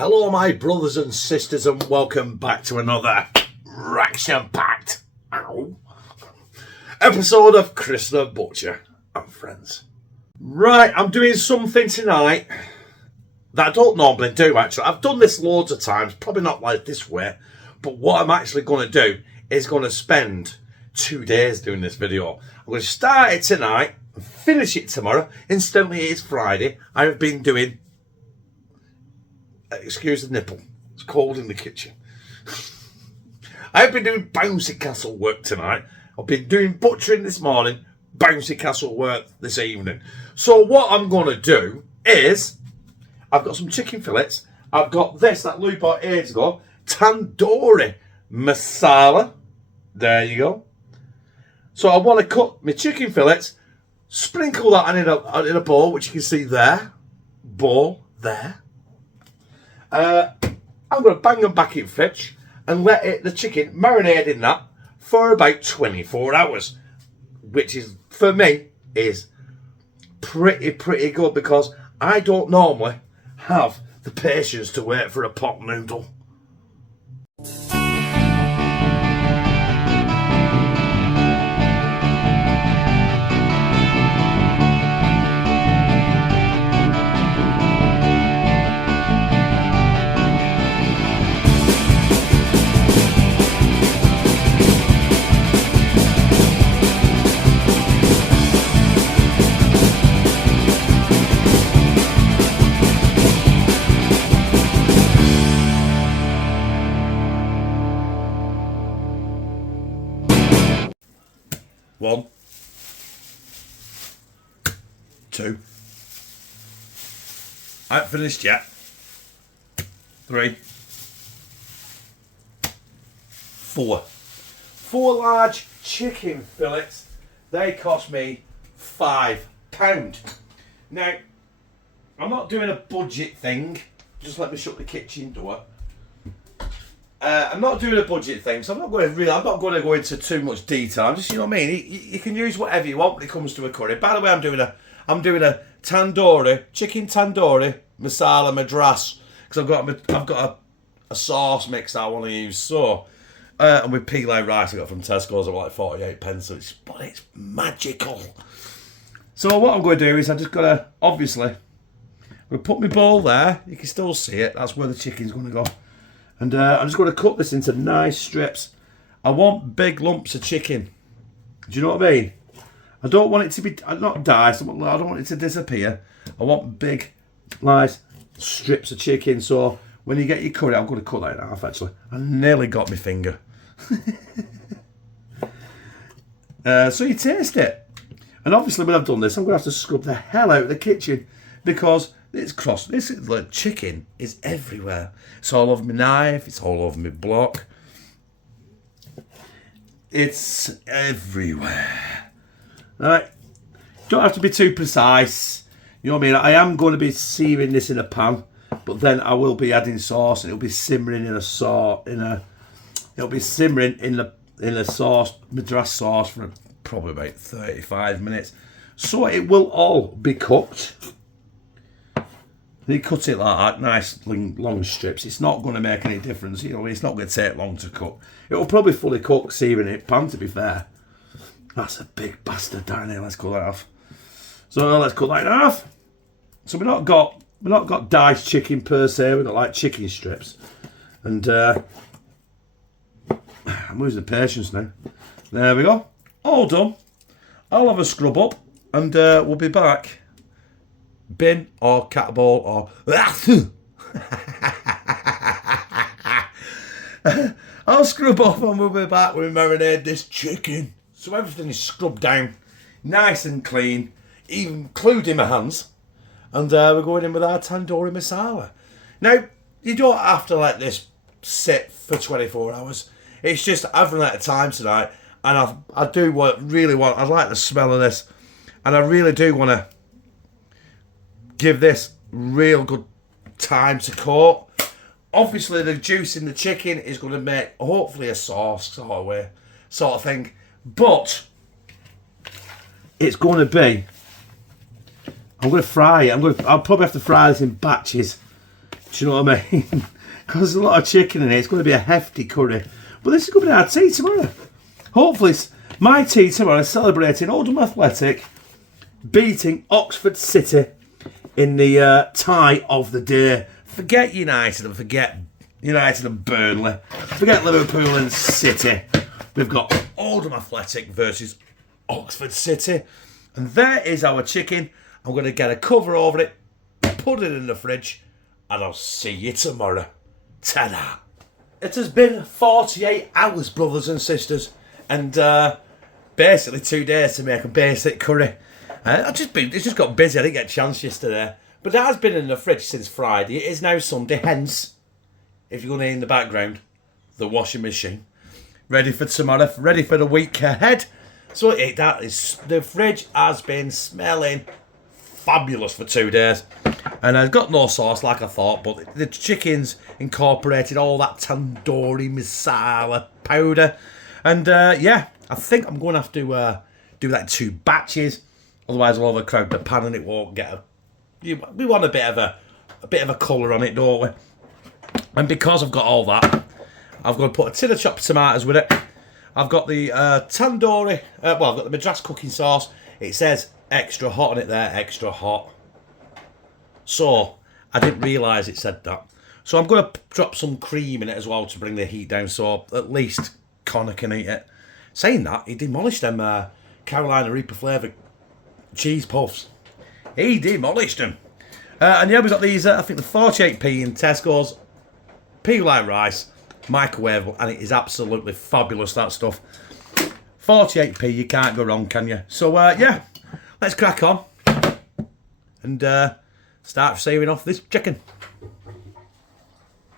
Hello my brothers and sisters and welcome back to another action-packed episode of Chris the Butcher and Friends. Right, I'm doing something tonight that I don't normally do actually. I've done this loads of times, probably not like this way, but what I'm actually going to do is going to spend 2 days doing this video. I'm going to start it tonight and finish it tomorrow. Instantly it is Friday. I have been doing... Excuse the nipple. It's cold in the kitchen. I've been doing bouncy castle work tonight. I've been doing butchering this morning, bouncy castle work this evening. So what I'm going to do is, I've got some chicken fillets. I've got this that Lou bought ages ago, tandoori masala. There you go. So I want to cut my chicken fillets, sprinkle that in a bowl, which you can see there. Bowl there. I'm going to bang them back in fridge and let the chicken marinate in that for about 24 hours, which is, for me, is pretty good because I don't normally have the patience to wait for a pot noodle. One, two. I haven't finished yet. 3, 4. 4 large chicken fillets. They cost me £5. Now, I'm not doing a budget thing. Just let me shut the kitchen door. I'm not doing a budget thing, so I'm not going to go into too much detail. I'm just, you know what I mean. You can use whatever you want when it comes to a curry. By the way, I'm doing a tandoori chicken tandoori masala madras because I've got a sauce mix that I want to use. So, and with pilau rice I got from Tesco's at like 48p. So it's magical. So what I'm going to do is I just got to obviously I'm going to put my bowl there. You can still see it. That's where the chicken's going to go. And I'm just going to cut this into nice strips. I want big lumps of chicken. Do you know what I mean? I don't want it to be, not diced, I don't want it to disappear. I want big, nice strips of chicken. So when you get your curry, I'm going to cut that in half actually. I nearly got my finger. So you taste it. And obviously when I've done this, I'm going to have to scrub the hell out of the kitchen because the chicken is everywhere. It's all over my knife. It's all over my block. It's everywhere. Right. Don't have to be too precise. You know what I mean? I am going to be searing this in a pan, but then I will be adding sauce, and it'll be simmering in a sauce. It'll be simmering in the sauce, madras sauce, for probably about 35 minutes. So it will all be cooked. You cut it like that, nice long strips. It's not going to make any difference. You know, it's not going to take long to cook. It will probably fully cook, searing it pan, to be fair. That's a big bastard down here. Let's cut that off. So let's cut that in half. So we've not got diced chicken per se. We've got like chicken strips. And I'm losing patience now. There we go. All done. I'll have a scrub up and we'll be back. Bin or cat ball or I'll scrub off and we'll be back when we marinate this chicken. So everything is scrubbed down, nice and clean, including my hands. And we're going in with our tandoori masala. Now, you don't have to let this sit for 24 hours. It's just I've run out of time tonight, and I like the smell of this, and I really do want to give this real good time to cook. Obviously the juice in the chicken is going to make hopefully a sauce sort of thing, but it's going to be, I'm going to fry it. I'll probably have to fry this in batches Do you know what I mean? Because there's a lot of chicken in it. It's going to be a hefty curry. But this is going to be our tea tomorrow. Hopefully, my tea tomorrow is celebrating Oldham Athletic beating Oxford City in the tie of the day. Forget United and forget United and Burnley. Forget Liverpool and City. We've got Oldham Athletic versus Oxford City. And there is our chicken. I'm going to get a cover over it, put it in the fridge, and I'll see you tomorrow. Ta-da! It has been 48 hours, brothers and sisters, and basically 2 days to make a basic curry. It's just got busy. I didn't get a chance yesterday. But it has been in the fridge since Friday. It is now Sunday, hence, if you're going to hear in the background, the washing machine. Ready for tomorrow, ready for the week ahead. So the fridge has been smelling fabulous for 2 days. And I've got no sauce like I thought, but the chicken's incorporated all that tandoori masala powder. And yeah, I think I'm going to have to do that in 2 batches. Otherwise I'll overcrowd the pan and it won't get we want a bit of a colour on it, don't we? And because I've got all that, I've got to put a tin of chopped tomatoes with it. I've got the tandoori, I've got the Madras cooking sauce. It says extra hot on it there, extra hot. So, I didn't realise it said that. So I'm going to drop some cream in it as well to bring the heat down, so at least Connor can eat it. Saying that, he demolished them Carolina Reaper flavoured cheese puffs. He demolished them. And yeah, we've got these, I think the 48p in Tesco's. Pea like rice, microwave, and it is absolutely fabulous, that stuff. 48p, you can't go wrong, can you? So yeah, let's crack on and start searing off this chicken.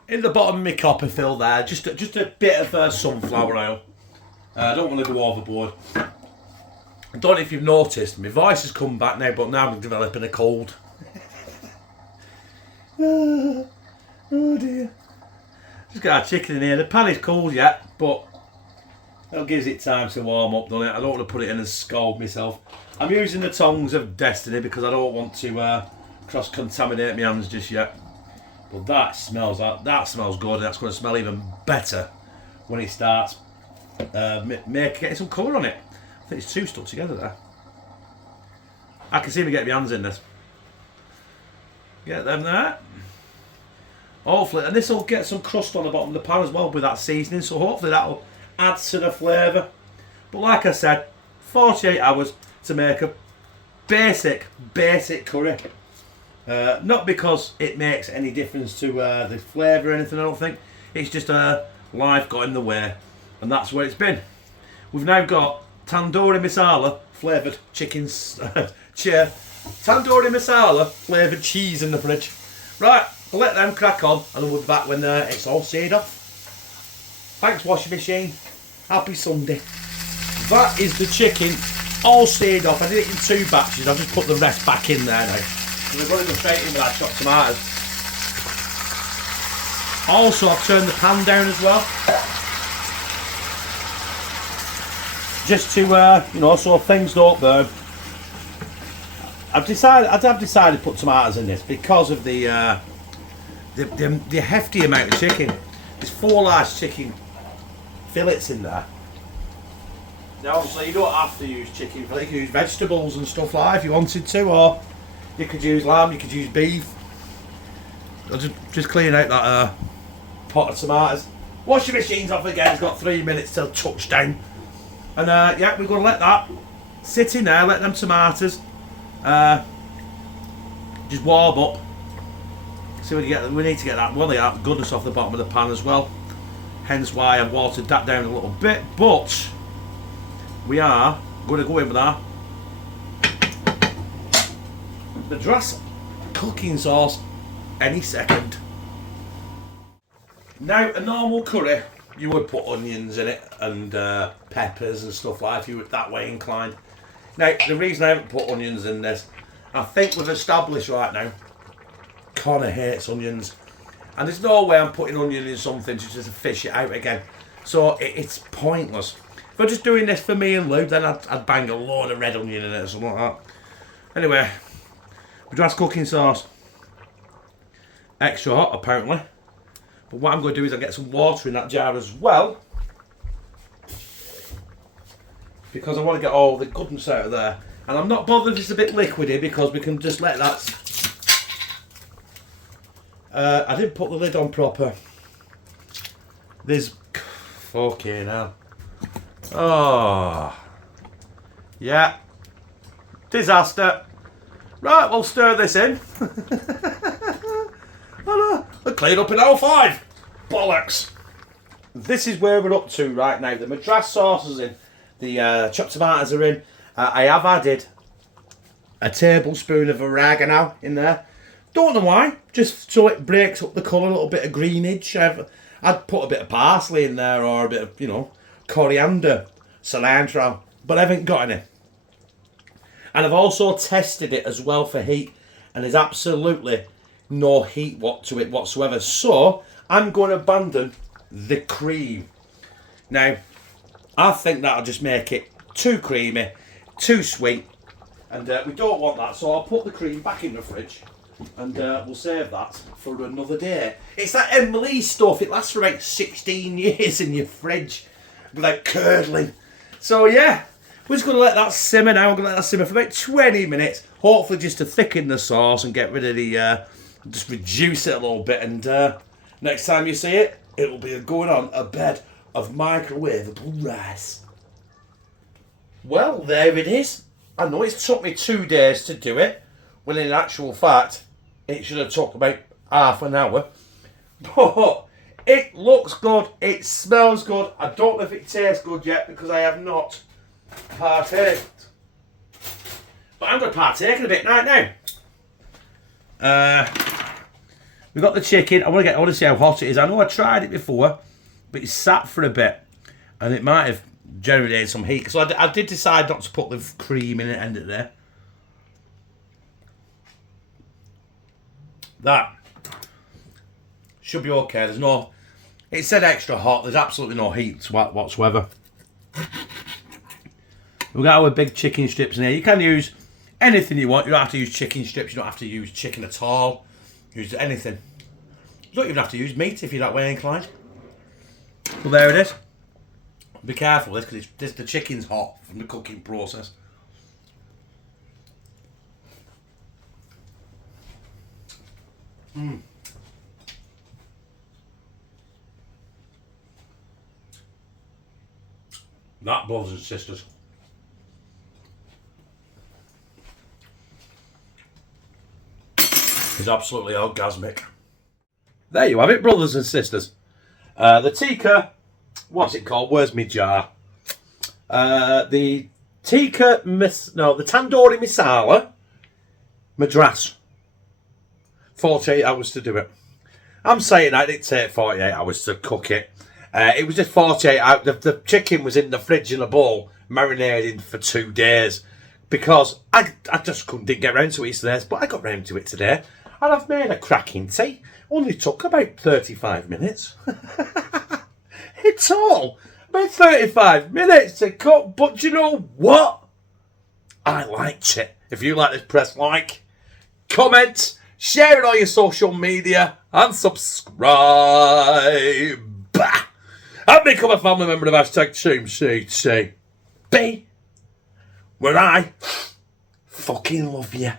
In the bottom of my copper fill there, just a bit of sunflower oil. I don't want to go overboard. I don't know if you've noticed, my voice has come back now, but now I'm developing a cold. Oh dear. Just got our chicken in here. The pan is cold yet, but that gives it time to warm up, doesn't it? I don't want to put it in and scald myself. I'm using the tongs of destiny because I don't want to cross-contaminate my hands just yet. But that smells good, and that's going to smell even better when it starts getting some colour on it. I think it's 2 stuck together there. I can see me getting my hands in this. Get them there. Hopefully, and this will get some crust on the bottom of the pan as well with that seasoning, so hopefully that'll add to the flavour. But like I said, 48 hours to make a basic curry. Not because it makes any difference to the flavour or anything, I don't think. It's just life got in the way, and that's where it's been. We've now got tandoori masala flavoured chickens, tandoori masala flavoured cheese in the fridge. Right, I'll let them crack on, and we'll be back when it's all seared off. Thanks, washing machine. Happy Sunday. That is the chicken all seared off. I did it in 2 batches. I've just put the rest back in there now. We're going to go straight in with our chopped tomatoes. Also, I've turned the pan down as well. Just to, so things don't burn. I've decided to put tomatoes in this because of the hefty amount of chicken. There's 4 large chicken fillets in there. Now, obviously, you don't have to use chicken fillet. You can use vegetables and stuff like that if you wanted to, or you could use lamb, you could use beef. I'll just clean out that pot of tomatoes. Washing machine's off again. It's got 3 minutes till touchdown. And yeah, we're going to let that sit in there, let them tomatoes just warm up. See what you get. We need to get that goodness off the bottom of the pan as well. Hence why I've watered that down a little bit. But we are going to go in with our Madras cooking sauce any second. Now, a normal curry, you would put onions in it and peppers and stuff like that if you were that way inclined. Now, the reason I haven't put onions in this, I think we've established right now, Connor hates onions. And there's no way I'm putting onion in something just to fish it out again. So it's pointless. If I'm just doing this for me and Lou, then I'd bang a load of red onion in it or something like that. Anyway, Madras cooking sauce. extra hot apparently. But what I'm going to do is I'll get some water in that jar as well, because I want to get all the goodness out of there. And I'm not bothered if it's a bit liquidy, because we can just let that... I didn't put the lid on proper. There's... Fucking hell. Oh. Yeah. Disaster. Right, we'll stir this in. I'll clean up in O5. Bollocks. This is where we're up to right now. The madras sauce is in. The chopped tomatoes are in. I have added a tablespoon of oregano in there. Don't know why. Just so it breaks up the colour, a little bit of greenage. I'd put a bit of parsley in there, or a bit of, you know, coriander, cilantro. But I haven't got any. And I've also tested it as well for heat, and there's absolutely no heat to it whatsoever. So I'm going to abandon the cream. Now, I think that'll just make it too creamy, too sweet, and we don't want that. So I'll put the cream back in the fridge, and we'll save that for another day. It's that Emily stuff. It lasts for about 16 years in your fridge without curdling. So yeah. We're just going to let that simmer now. We're going to let that simmer for about 20 minutes. Hopefully just to thicken the sauce and get rid of the... just reduce it a little bit. And next time you see it, it'll be going on a bed of microwavable rice. Well, there it is. I know it's took me 2 days to do it, when in actual fact, it should have took about half an hour. But it looks good. It smells good. I don't know if it tastes good yet, because I have not partaked. But I'm going to partake in a bit right now. We've got the chicken. I want to see how hot it is. I know I tried it before, but it's sat for a bit, and it might have generated some heat. So I did decide not to put the cream in it, end it there. That should be okay. There's no... It said extra hot. There's absolutely no heat whatsoever. We've got our big chicken strips in here. You can use anything you want. You don't have to use chicken strips. You don't have to use chicken at all. Use anything. You don't even have to use meat if you're that way inclined. Well, there it is. Be careful with this, because the chicken's hot from the cooking process. That, brothers and sisters, is absolutely orgasmic. There you have it, brothers and sisters. The tikka, what's it called? Where's my jar? The tikka, the tandoori masala madras. 48 hours to do it. I'm saying that it didn't take 48 hours to cook it. It was just 48 hours. The chicken was in the fridge in a bowl, marinating for 2 days, because I just didn't get around to it yesterday, but I got round to it today. And I've made a cracking tea. Only took about 35 minutes. It's all about 35 minutes to cook. But you know what? I liked it. If you like this, press like, comment, share it on your social media, and subscribe. And become a family member of #TeamCCB, where I fucking love you.